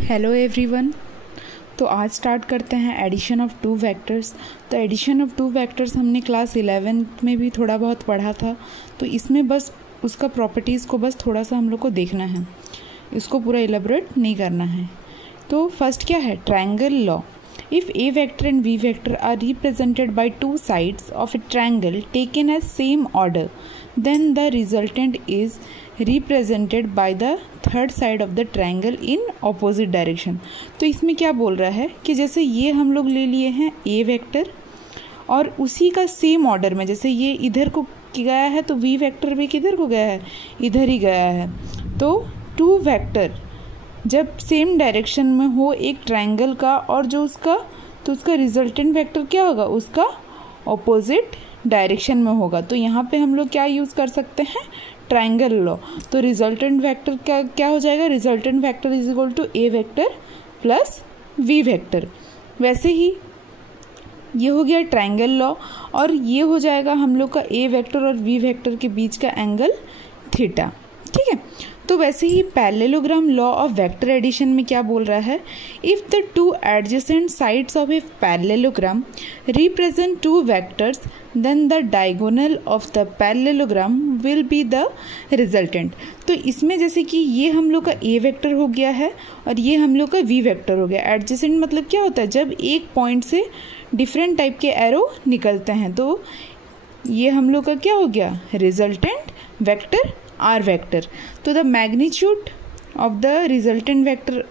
Hello everyone. तो आज start करते हैं एडिशन ऑफ टू वेक्टर्स। तो एडिशन ऑफ टू वेक्टर्स हमने क्लास 11th में भी थोड़ा बहुत पढ़ा था, तो इसमें बस उसका प्रॉपर्टीज़ को बस थोड़ा सा हम लोग को देखना है, इसको पूरा इलेबोरेट नहीं करना है। तो फर्स्ट क्या है, triangle law. If A vector and B vector are represented by two sides of a triangle taken as same order, then the resultant is represented by the third side of the triangle in opposite direction। तो इसमें क्या बोल रहा है कि जैसे ये हम लोग ले लिए हैं ए वेक्टर और उसी का सेम ऑर्डर में, जैसे ये इधर को गया है तो वी वेक्टर भी किधर को गया है, इधर ही गया है। तो टू वेक्टर जब सेम डायरेक्शन में हो एक ट्रायंगल का और जो उसका, तो उसका रिजल्टेंट वेक्टर क्या होगा, उसका ऑपोजिट डायरेक्शन में होगा। तो यहाँ पे हम लोग क्या यूज़ कर सकते हैं, ट्रायंगल लॉ। तो रिजल्टेंट वेक्टर क्या हो जाएगा, resultant vector is equal to A vector plus B vector. वैसे ही ये हो गया ट्रायंगल लॉ, और ये हो जाएगा हम लोग का ए वेक्टर और वी वेक्टर के बीच का एंगल थीटा। ठीक है। तो वैसे ही parallelogram law of vector addition में क्या बोल रहा है, if the two adjacent sides of a parallelogram represent two vectors then the diagonal of the parallelogram will be the resultant. तो इसमें जैसे कि ये हम लोग का ए वेक्टर हो गया है और ये हम लोग का वी वेक्टर हो गया। एडजेसेंट मतलब क्या होता है, जब एक पॉइंट से डिफरेंट टाइप के एरो निकलते हैं। तो ये हम लोग का क्या हो गया, रिजल्टेंट वेक्टर आर वेक्टर। तो the magnitude of the resultant vector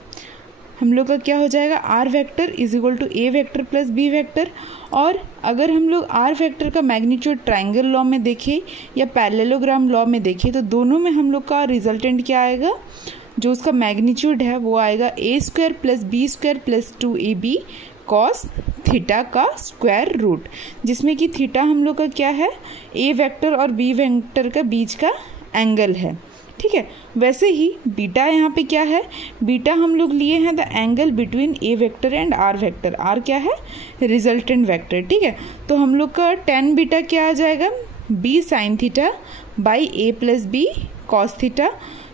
हम लोग का क्या हो जाएगा, R vector is equal to A vector plus B vector. और अगर हम लोग आर वेक्टर का मैग्नीट्यूड ट्रायंगल लॉ में देखें या पैरेललोग्राम लॉ में देखें, तो दोनों में हम लोग का रिजल्टेंट क्या आएगा, जो उसका मैग्नीट्यूड है वो आएगा A square plus B square plus 2ab cos theta का स्क्वायर रूट, जिसमें कि थीटा हम लोग का क्या है, ए वेक्टर और बी वेक्टर का बीच का एंगल है। ठीक है। वैसे ही बीटा यहाँ पे क्या है, बीटा हम लोग लिए हैं the angle between A vector and R vector. R क्या है, रिजल्टेंट वेक्टर। ठीक है। तो हम लोग का टेन बीटा क्या आ जाएगा, B sine theta by A plus B cos theta,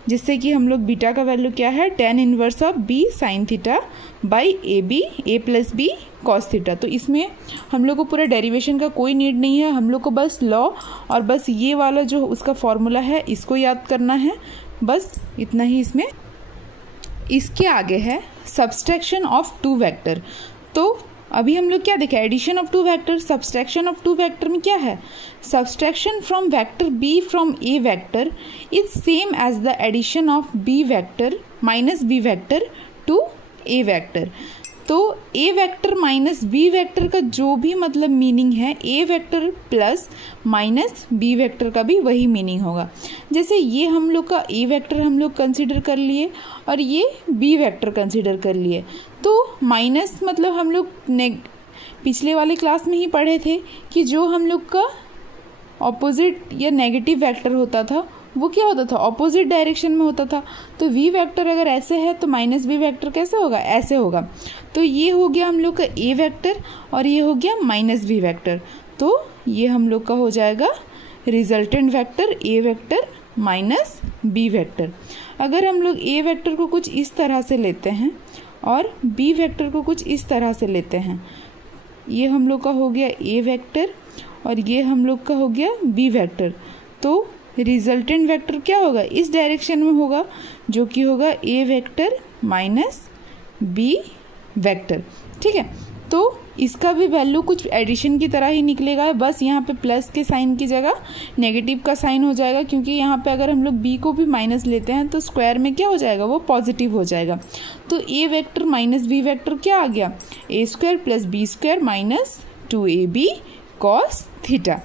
जिससे कि हम लोग बीटा का वैल्यू क्या है, tan inverse of B sine theta by A B A plus B cos theta. तो इसमें हम लोग को पूरा डेरिवेशन का कोई नीड नहीं है, हम लोग को बस लॉ और बस ये वाला जो उसका फॉर्मूला है इसको याद करना है, बस इतना ही इसमें। इसके आगे है सब्सट्रैक्शन ऑफ टू वेक्टर। तो अभी हम लोग क्या देखें, addition of two vector. Subtraction of two vector में क्या है, subtraction from vector B from A vector is same as the addition of B vector minus B vector to A vector. तो A vector minus B vector का जो भी मतलब meaning है, A vector plus minus B vector का भी वही meaning होगा। जैसे ये हम लोग का ए वेक्टर हम लोग कंसिडर कर लिए और ये बी वेक्टर कंसिडर कर लिए, तो माइनस मतलब हम लोग पिछले वाले क्लास में ही पढ़े थे कि जो हम लोग का ऑपोजिट या नेगेटिव वेक्टर होता था वो क्या होता था, ऑपोजिट डायरेक्शन में होता था। तो वी वेक्टर अगर ऐसे है तो माइनस बी वेक्टर कैसे होगा, ऐसे होगा। तो ये हो गया हम लोग का ए वेक्टर और ये हो गया माइनस बी वेक्टर। तो ये हम लोग का हो जाएगा resultant vector A vector minus B vector. अगर हम लोग ए वेक्टर को कुछ इस तरह से लेते हैं और बी वेक्टर को कुछ इस तरह से लेते हैं, ये हम लोग का हो गया ए वेक्टर और ये हम लोग का हो गया बी वेक्टर। तो रिजल्टेंट वेक्टर क्या होगा, इस डायरेक्शन में होगा, जो कि होगा ए वेक्टर माइनस बी वेक्टर। ठीक है। तो इसका भी वैल्यू कुछ एडिशन की तरह ही निकलेगा, बस यहाँ पे प्लस के साइन की जगह नेगेटिव का साइन हो जाएगा, क्योंकि यहाँ पे अगर हम लोग बी को भी माइनस लेते हैं तो स्क्वायर में क्या हो जाएगा, वो पॉजिटिव हो जाएगा। तो A vector minus B vector क्या आ गया, A square plus B square minus 2ab cos theta.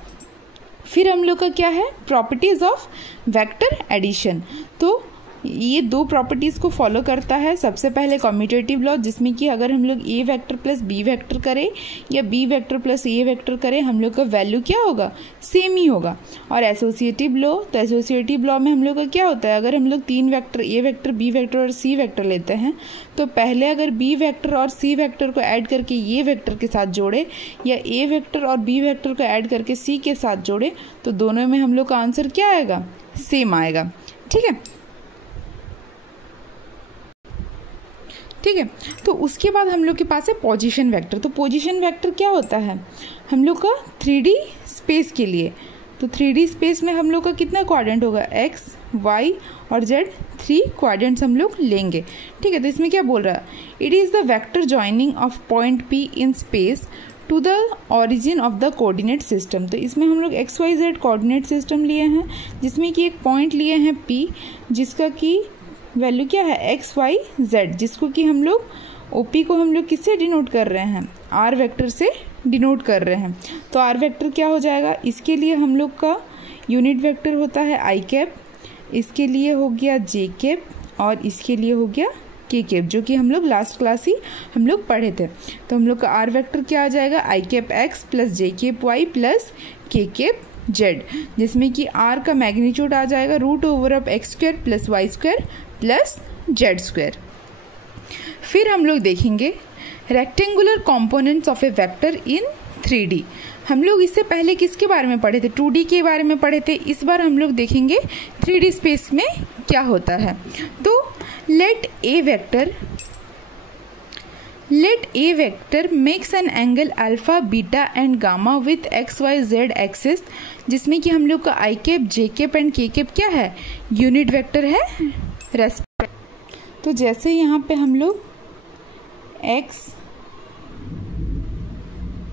फिर हम लोग का क्या है, प्रॉपर्टीज ऑफ वेक्टर एडिशन। तो ये दो प्रॉपर्टीज को फॉलो करता है। सबसे पहले कम्यूटेटिव लॉ, जिसमें कि अगर हम लोग ए वेक्टर प्लस बी वेक्टर करें या बी वेक्टर प्लस ए वेक्टर करें, हम लोग का वैल्यू क्या होगा, सेम ही होगा। और एसोसिएटिव लॉ, तो एसोसिएटिव लॉ में हम लोग का क्या होता है, अगर हम लोग तीन vector A vector B vector और सी वेक्टर लेते हैं, तो पहले अगर बी वेक्टर और सी वेक्टर को ऐड करके ए वेक्टर के साथ जोड़े या ए वेक्टर और बी वेक्टर को ऐड करके सी के साथ जोड़े, तो दोनों में हम लोग का आंसर क्या आएगा, सेम आएगा। ठीक है। ठीक है। तो उसके बाद हम लोग के पास है पोजीशन वेक्टर। तो पोजीशन वेक्टर क्या होता है हम लोग का 3D स्पेस के लिए। तो 3D स्पेस में हम लोग का कितना क्वाड्रेंट होगा, x, y और z, 3 क्वाड्रेंट्स हम लोग लेंगे। ठीक है। तो इसमें क्या बोल रहा है, it is the vector joining of point P in space to the origin of the coordinate system. तो इसमें हम लोग X Y Z coordinate system लिए हैं, जिसमें कि एक पॉइंट लिए हैं P, जिसका कि वैल्यू क्या है एक्स वाई जेड, जिसको कि हम लोग OP को हम लोग किससे डिनोट कर रहे हैं, R वेक्टर से डिनोट कर रहे हैं। तो R वेक्टर क्या हो जाएगा, इसके लिए हम लोग का यूनिट वेक्टर होता है आई कैप, इसके लिए हो गया जे कैप और इसके लिए हो गया के कैप, जो कि हम लोग लास्ट क्लास ही हम लोग पढ़े थे। तो हम लोग का R वेक्टर क्या आ जाएगा, I cap X plus J cap Y plus K cap Z, जिसमें कि R का मैग्नीट्यूड आ जाएगा root over of X square plus Y square plus Z square. फिर हम लोग देखेंगे rectangular components of a vector in 3D। हम लोग इससे पहले किसके बारे में पढ़े थे, 2D के बारे में पढ़े थे। इस बार हम लोग देखेंगे 3D स्पेस में क्या होता है। तो let a vector makes an angle alpha beta and gamma with X Y Z axis, जिसमें कि हम लोग का I cap J cap and K cap क्या है, यूनिट वेक्टर है रेस्पेक्ट। तो जैसे यहाँ पे हम लोग एक्स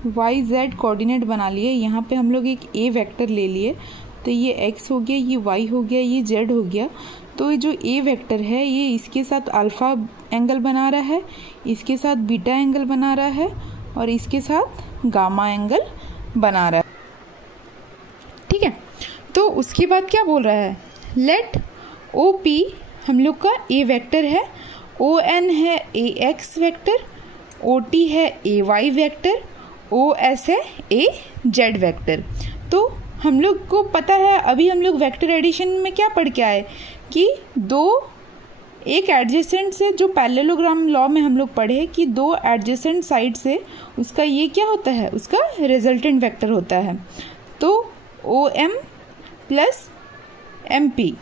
वाई जेड कोऑर्डिनेट बना लिए, यहाँ पे हम लोग एक ए वेक्टर ले लिए। तो ये एक्स हो गया, ये वाई हो गया, ये जेड हो गया। तो जो ए वेक्टर है ये इसके साथ अल्फा एंगल बना रहा है, इसके साथ बीटा एंगल बना रहा है और इसके साथ गामा एंगल बना रहा है। ठीक है। तो उसके बाद क्या बोल रहा है, लेट ओ पी हम लोग का ए वेक्टर है, ओ एन है ए एक्स वेक्टर, ओ टी है ए वाई वेक्टर, ओ एस है ए जेड वेक्टर। तो हम लोग को पता है, अभी हम लोग वेक्टर एडिशन में क्या पढ़ के आए कि एक एडजेसेंट से, जो पैरेललोग्राम लॉ में हम लोग पढ़े कि 2 एडजेसेंट साइड से उसका ये क्या होता है, उसका रिजल्टेंट वेक्टर होता है। तो O M plus M P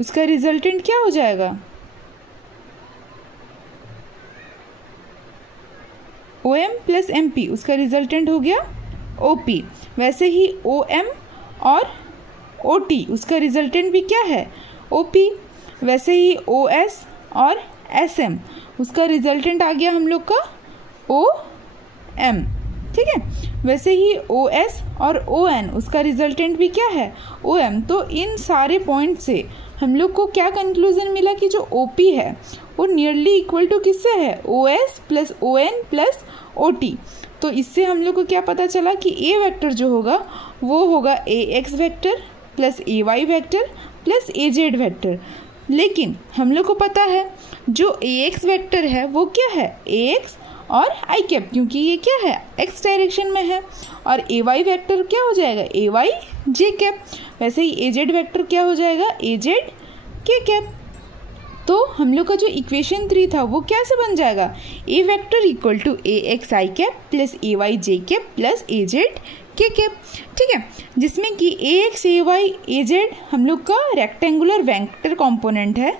उसका रिजल्टेंट क्या हो जाएगा, O M plus M P उसका रिजल्टेंट हो गया ओ पी। वैसे ही ओ एम और ओ टी उसका रिजल्टेंट भी क्या है, ओ पी। वैसे ही ओ एस और एस एम उसका रिजल्टेंट आ गया हम लोग का ओ एम। ठीक है। वैसे ही ओ एस और ओ एन उसका रिजल्टेंट भी क्या है, ओ एम। तो इन सारे पॉइंट से हम लोग को क्या कंक्लूजन मिला कि जो ओ पी है वो नियरली इक्वल टू किससे है, O S plus O N plus O T. तो इससे हम लोग को क्या पता चला कि ए वेक्टर जो होगा वो होगा ए x vector plus A Y vector plus A Z vector. लेकिन हम लोग को पता है जो ए एक्स वेक्टर है वो क्या है, ए एक्स और आई कैप, क्योंकि ये क्या है एक्स डायरेक्शन में है। और ए वाई वेक्टर क्या हो जाएगा, ए वाई जे कैप। वैसे ही ए जेड वेक्टर क्या हो जाएगा, ए जेड के कैप। तो हम लोग का जो इक्वेशन 3 था वो कैसे बन जाएगा, A vector equal to A X I cap plus A Y J cap plus A Z K cap. ठीक है। जिसमें कि A X A Y A Z हम लोग का रेक्टेंगुलर वेक्टर कंपोनेंट है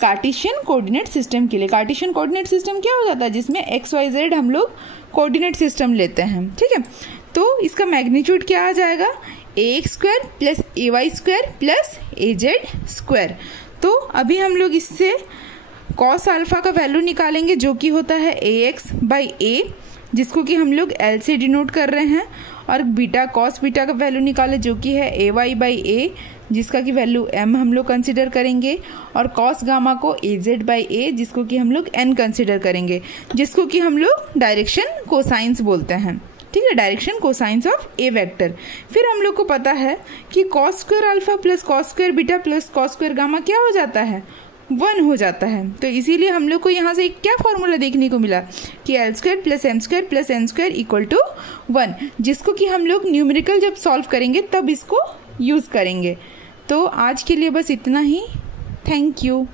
कार्टेशियन कोऑर्डिनेट सिस्टम के लिए। कार्टेशियन कोऑर्डिनेट सिस्टम क्या हो जाता है, जिसमें एक्स वाई जेड हम लोग कोऑर्डिनेट सिस्टम लेते हैं। ठीक है। तो इसका मैग्नीट्यूड क्या आ जाएगा, ए x square plus A Y square plus A Z square. तो अभी हम लोग इससे कॉस अल्फा का वैल्यू निकालेंगे, जो कि होता है ए एक्स बाई ए, जिसको कि हम लोग एल से डिनोट कर रहे हैं। और बीटा कॉस बीटा का वैल्यू निकाले, जो कि है ए वाई बाई ए, जिसका कि वैल्यू एम हम लोग कंसिडर करेंगे। और कॉस गामा को ए जेड बाई ए, जिसको कि हम लोग एन कंसिडर करेंगे, जिसको कि हम लोग डायरेक्शन कोसाइंस बोलते हैं। ठीक है, direction cosines of a vector. फिर हम लोग को पता है कि cos square alpha plus cos square beta plus cos square gamma क्या हो जाता है, 1 हो जाता है। तो इसीलिए हम लोग को यहाँ से क्या फॉर्मूला देखने को मिला कि L square plus M square plus N square equal to 1, जिसको कि हम लोग न्यूमेरिकल जब सॉल्व करेंगे तब इसको यूज़ करेंगे। तो आज के लिए बस इतना ही। Thank you.